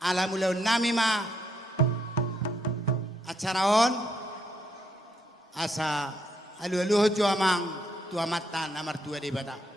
alamulaw nami ma acaraon asa alu-aluho amang tuamatan amar tua di bata